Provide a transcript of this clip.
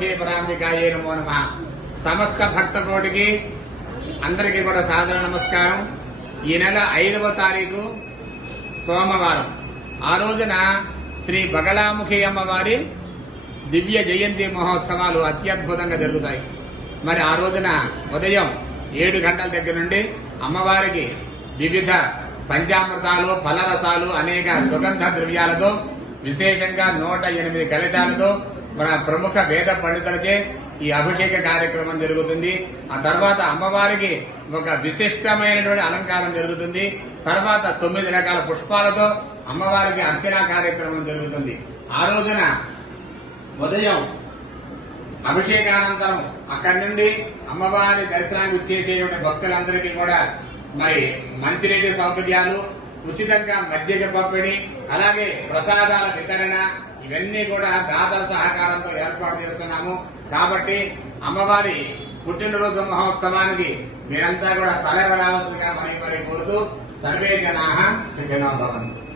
బగలాముఖి పరాంబికాయే నమో నమ. సమస్త భక్త కోటికి అందరికీ కూడా సాదర నమస్కారం. ఈ నెల ఐదవ తారీఖు సోమవారం. ఆ రోజున శ్రీ బగలాముఖి అమ్మవారి దివ్య జయంతి మహోత్సవాలు అత్యద్భుతంగా జరుగుతాయి. మరి ఆ రోజున ఉదయం ఏడు గంటల దగ్గర నుండి అమ్మవారికి వివిధ పంచామృతాలు ఫలరసాలు అనేక సుగంధ ద్రవ్యాలతో విశేషంగా నూట ఎనిమిది కలశాలతో మన ప్రముఖ వేద పండితులచే ఈ అభిషేక కార్యక్రమం జరుగుతుంది. ఆ తర్వాత అమ్మవారికి ఒక విశిష్టమైనటువంటి అలంకారం జరుగుతుంది. తర్వాత తొమ్మిది రకాల పుష్పాలతో అమ్మవారికి అర్చనా కార్యక్రమం జరుగుతుంది. ఆ రోజున ఉదయం అభిషేకానంతరం అక్కడి నుండి అమ్మవారి దర్శనానికి వచ్చేసేటువంటి భక్తులందరికీ కూడా మరి మంచినీటి సౌకర్యాలు ఉచితంగా మజ్జిగ పంపిణీ అలాగే ప్రసాదాల వితరణ ఇవన్నీ కూడా దాతల సహకారంతో ఏర్పాటు చేస్తున్నాము. కాబట్టి అమ్మవారి పుట్టినరోజు మహోత్సవానికి మీరంతా కూడా తలెర రావాల్సిందిగా మరి మరి కోరుతూ సర్వే జనా సుఖినో భవంతు.